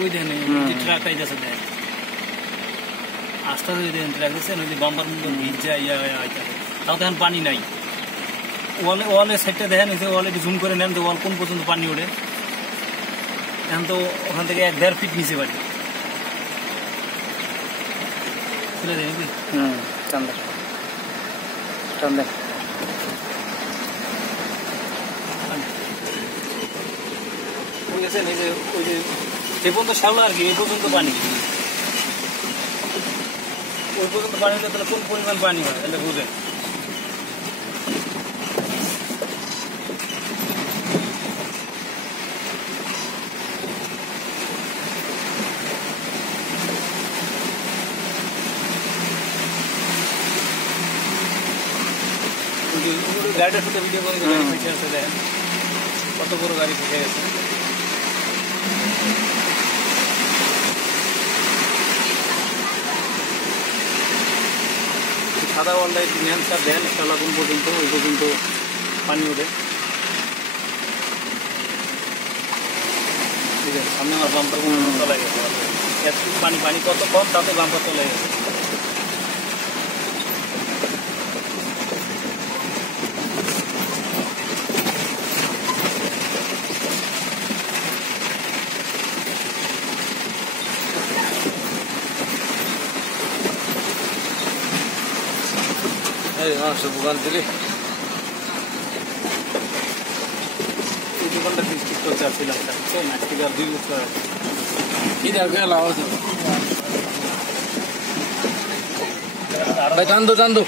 ওই দেন ট্রাক আইতেছে দেন আস্তে আস্তে দেন ট্রাক দিচ্ছেন ওই বাম্পার মধ্যে ভিজা তাও তো এখন পানি নাই ওয়ালের সাইডটা দেখেন ওই যে ওয়ালে জুম করে নেন তো ওয়াল কোন পর্যন্ত পানি ওঠে এখন তো ওখান থেকে 1-1.5 ফিট নিচে বাড়ি খুলে দেয় নাকি ওই যে পর্যন্ত শ্যাওলা আর কি এই পর্যন্ত পানি ওই পর্যন্ত পানি হলে তাহলে কোন পরিমাণ পানি হয় তাহলে বুঝেন গাড়িটার সাথে ভিডিও করে গাড়ি ফেসে আছে দেখেন কত বড় গাড়ি ফেসে গেছে সাদা ওয়ালটা একটু নেন স্যার দেন খেলা কোন পর্যন্ত ওই পর্যন্ত পানি ওঠে ঠিক আছে সামনে আমার বাম্পার কোনো চলে গেছে এত পানি কত কম তাতে বাম্পার চলে গেছে সব দোকান থেকে এই দোকানটা ডিস্ট্রিক্ট করতে আসছিলাম আজকে আর 2 বছর কি দেখে লাভ আছে ভাই চান্দু